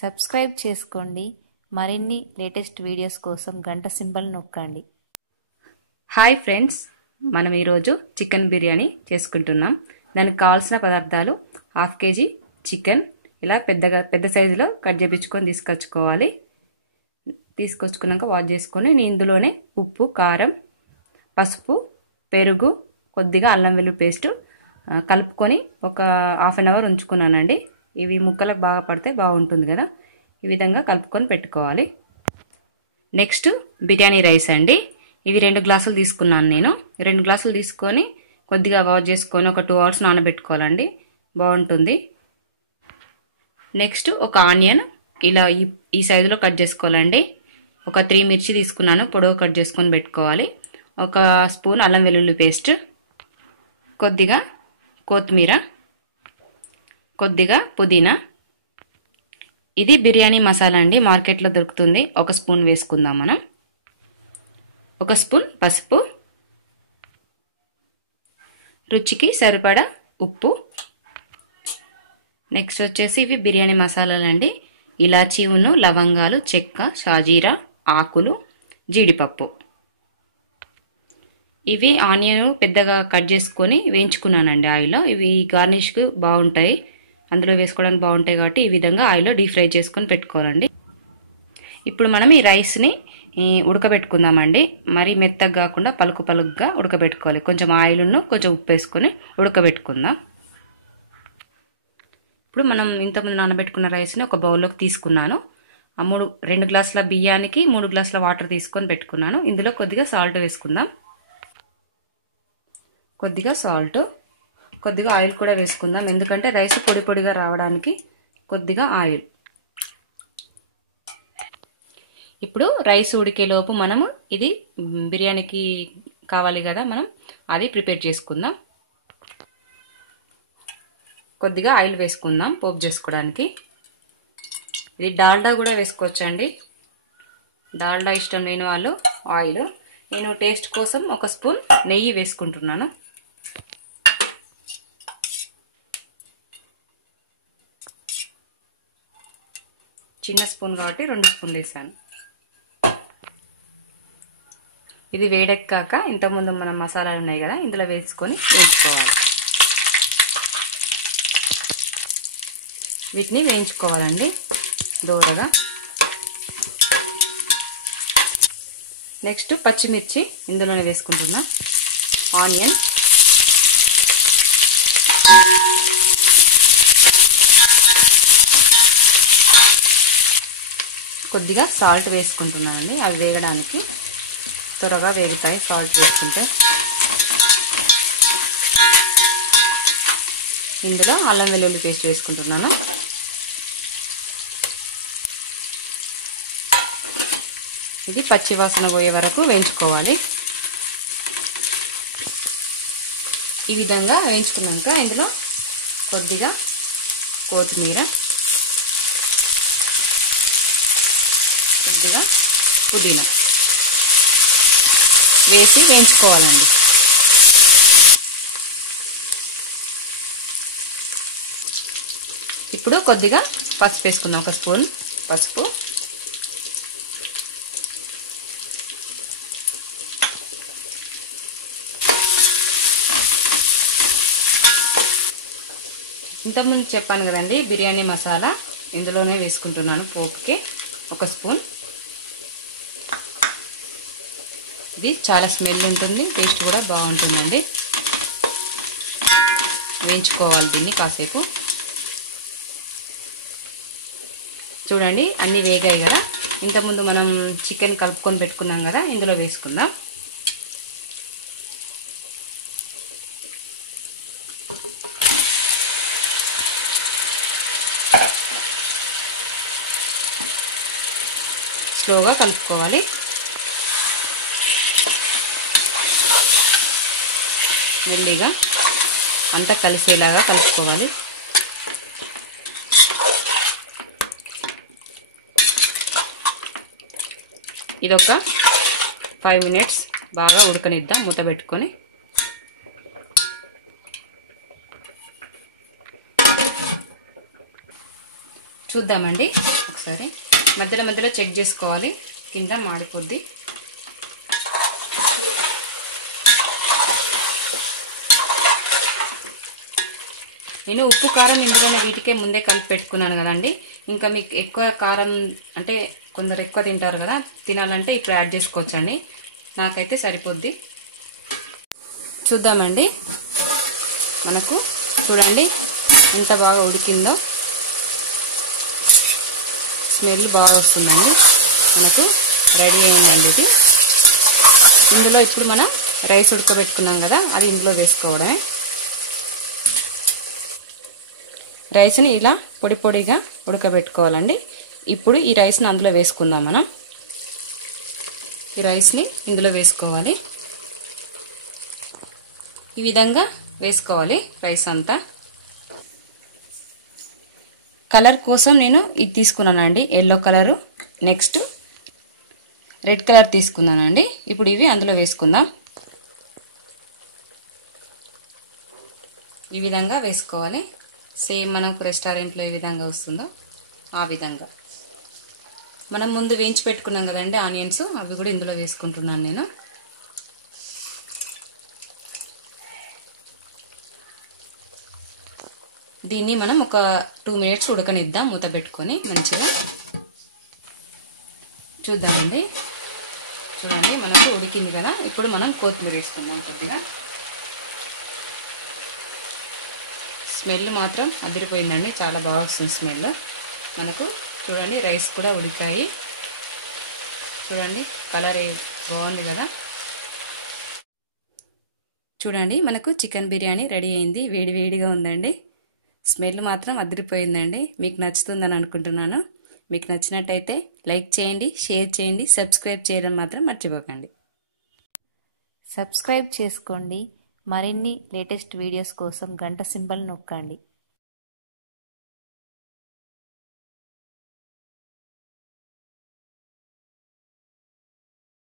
Subscribe చేసుకోండి. మరిన్ని latest videos కోసం గంట సింబల్ నొక్కండి. హాయ్ ఫ్రెండ్స్, మనం ఈరోజు చికెన్ బిర్యానీ చేసుకుంటున్నాం. దానికి కావాల్సిన పదార్థాలు: 1/2 kg చికెన్ ఇలా పెద్ద సైజులో కట్ చేయించుకొని తీసుకొచ్చుకోవాలి. తీసుకొచ్చుకున్నాక వాష్ చేసుకొని ఇందులోనే ఉప్పు, కారం, పసుపు, పెరుగు, కొద్దిగా అల్లం వెల్లుల్లి పేస్ట్ కలుపుకొని ఒక 1/2 అవర్ ఉంచుకున్నానండి. ఇవి ముక్కలకు బాగా పడితే బాగుంటుంది కదా. ఈ విధంగా కలుపుకొని పెట్టుకోవాలి. నెక్స్ట్ బిర్యానీ రైస్ అండి. ఇవి 2 గ్లాసులు తీసుకున్నాను నేను. 2 గ్లాసులు తీసుకొని కొద్దిగా వాష్ చేసుకొని ఒక 2 అవర్స్ నానబెట్టుకోవాలండి, బాగుంటుంది. నెక్స్ట్ ఒక ఆనియన్ ఇలా ఈ సైజులో కట్ చేసుకోవాలండి. ఒక 3 మిర్చి తీసుకున్నాను, పొడవు కట్ చేసుకొని పెట్టుకోవాలి. ఒక స్పూన్ అల్లం వెల్లుల్లి పేస్ట్, కొద్దిగా కొత్తిమీర, కొద్దిగా పుదీనా. ఇది బిర్యానీ మసాలా అండి, మార్కెట్లో దొరుకుతుంది. 1 స్పూన్ వేసుకుందాం మనం. 1 స్పూన్ పసుపు, రుచికి సరిపడా ఉప్పు. నెక్స్ట్ వచ్చేసి ఇవి బిర్యానీ మసాలాలండి. ఇలాచీ, లవంగాలు, చెక్క, షాజీరా, ఆకులు, జీడిపప్పు. ఇవి ఆనియన్ పెద్దగా కట్ చేసుకొని వేయించుకున్నానండి ఆయిల్లో. ఇవి గార్నిష్కి బాగుంటాయి, అందులో వేసుకోవడానికి బాగుంటాయి కాబట్టి ఈ విధంగా ఆయిల్లో డీప్ ఫ్రై చేసుకొని పెట్టుకోవాలండి. ఇప్పుడు మనం ఈ రైస్ని ఉడకబెట్టుకుందామండి. మరి మెత్తగా కాకుండా పలుకుగా ఉడకబెట్టుకోవాలి. కొంచెం ఆయిల్ను కొంచెం ఉప్పు వేసుకొని ఉడకబెట్టుకుందాం. ఇప్పుడు మనం ఇంతకుముందు నానబెట్టుకున్న రైస్ని ఒక బౌల్లోకి తీసుకున్నాను. 2 గ్లాసుల బియ్యానికి 3 గ్లాసుల వాటర్ తీసుకొని పెట్టుకున్నాను. ఇందులో కొద్దిగా సాల్ట్ వేసుకుందాం. కొద్దిగా సాల్ట్, కొద్దిగా ఆయిల్ కూడా వేసుకుందాం, ఎందుకంటే రైస్ పొడి పొడిగా రావడానికి కొద్దిగా ఆయిల్. ఇప్పుడు రైస్ ఉడికేలోపు మనము ఇది బిర్యానీకి కావాలి కదా, మనం అది ప్రిపేర్ చేసుకుందాం. కొద్దిగా ఆయిల్ వేసుకుందాం పోపు చేసుకోవడానికి. ఇది డాల్డా కూడా వేసుకోవచ్చండి. డాల్డా ఇష్టం లేని వాళ్ళు ఆయిల్. నేను టేస్ట్ కోసం 1 స్పూన్ నెయ్యి వేసుకుంటున్నాను. చిన్న స్పూన్ కాబట్టి 2 స్పూన్లు వేసాను. ఇది వేడెక్కాక ఇంతకుముందు మనం మసాలాలు ఉన్నాయి కదా, ఇందులో వేసుకొని వేయించుకోవాలి. వీటిని వేయించుకోవాలండి దోరగా. నెక్స్ట్ పచ్చిమిర్చి ఇందులోనే వేసుకుంటున్నా. ఆనియన్, కొద్దిగా సాల్ట్ వేసుకుంటున్నానండి, అవి వేగడానికి త్వరగా వేగుతాయి సాల్ట్ వేసుకుంటే. ఇందులో అల్లం వెల్లుల్లి పేస్ట్ వేసుకుంటున్నాను. ఇది పచ్చి వాసన పోయే వరకు వేయించుకోవాలి. ఈ విధంగా వేయించుకున్నాక ఇందులో కొద్దిగా కొత్తిమీర, కొద్దిగా పుదీనా వేసి వేయించుకోవాలండి. ఇప్పుడు కొద్దిగా పసుపు వేసుకుందాం. 1 స్పూన్ పసుపు, ఇంతకుముందు చెప్పాను కదండి బిర్యానీ మసాలా, ఇందులోనే వేసుకుంటున్నాను పోపుకి 1 స్పూన్. ఇది చాలా స్మెల్ ఉంటుంది, టేస్ట్ కూడా బాగుంటుందండి. వేయించుకోవాలి దీన్ని కాసేపు. చూడండి అన్నీ వేగాయి కదా. ఇంతకుముందు మనం చికెన్ కలుపుకొని పెట్టుకున్నాం కదా, ఇందులో వేసుకుందాం. స్లోగా కలుపుకోవాలి. మెల్లిగా అంతా కలిసేలాగా కలుపుకోవాలి. ఇదొక 5 మినిట్స్ బాగా ఉడకనిద్దాం మూత పెట్టుకొని. చూద్దామండి ఒకసారి. మధ్యలో మధ్యలో చెక్ చేసుకోవాలి, కింద మాడిపోద్ది. నేను ఉప్పు కారం ఇందులోనే వీటికే ముందే కలిపి పెట్టుకున్నాను కదండి. ఇంకా మీకు ఎక్కువ కారం అంటే కొందరు ఎక్కువ తింటారు కదా, తినాలంటే ఇప్పుడు యాడ్ చేసుకోవచ్చండి. నాకైతే సరిపోద్ది. చూద్దామండి. మనకు చూడండి ఎంత బాగా ఉడికిందో, స్మెల్ బాగా వస్తుందండి. మనకు రెడీ అయిందండి ఇది. ఇందులో ఇప్పుడు మనం రైస్ ఉడకబెట్టుకున్నాం కదా, అది ఇందులో వేసుకోవడమే. రైస్ని ఇలా పొడి పొడిగా ఉడకబెట్టుకోవాలండి. ఇప్పుడు ఈ రైస్ని అందులో వేసుకుందాం. మనం ఈ రైస్ని ఇందులో వేసుకోవాలి. ఈ విధంగా వేసుకోవాలి రైస్ అంతా. కలర్ కోసం నేను ఇది తీసుకున్నానండి, yellow colour. Next red colour తీసుకున్నానండి. ఇప్పుడు ఇవి అందులో వేసుకుందాం. ఈ విధంగా వేసుకోవాలి. సేమ్ మనకు రెస్టారెంట్లో ఏ విధంగా వస్తుందో ఆ విధంగా. మనం ముందు వేయించి పెట్టుకున్నాం కదండి ఆనియన్స్, అవి కూడా ఇందులో వేసుకుంటున్నాను నేను. దీన్ని మనం ఒక 2 మినిట్స్ ఉడకనిద్దాం మూత పెట్టుకొని మంచిగా. చూద్దామండి. చూడండి మనకు ఉడికింది కదా. ఇప్పుడు మనం కొత్తిమీర వేసుకుందాం కొద్దిగా. స్మెల్ మాత్రం అదిరిపోయిందండి, చాలా బాగా వస్తుంది స్మెల్ మనకు. చూడండి రైస్ కూడా ఉడికాయి. చూడండి కలర్ బాగుంది కదా. చూడండి మనకు చికెన్ బిర్యానీ రెడీ అయింది. వేడి వేడిగా ఉందండి. స్మెల్ మాత్రం అదిరిపోయిందండి. మీకు నచ్చుతుందని అనుకుంటున్నాను. మీకు నచ్చినట్టయితే లైక్ చేయండి, షేర్ చేయండి, సబ్స్క్రైబ్ చేయడం మాత్రం మర్చిపోకండి. సబ్స్క్రైబ్ చేసుకోండి. మరిన్ని లేటెస్ట్ వీడియోస్ కోసం గంట సింబల్ నొక్కండి.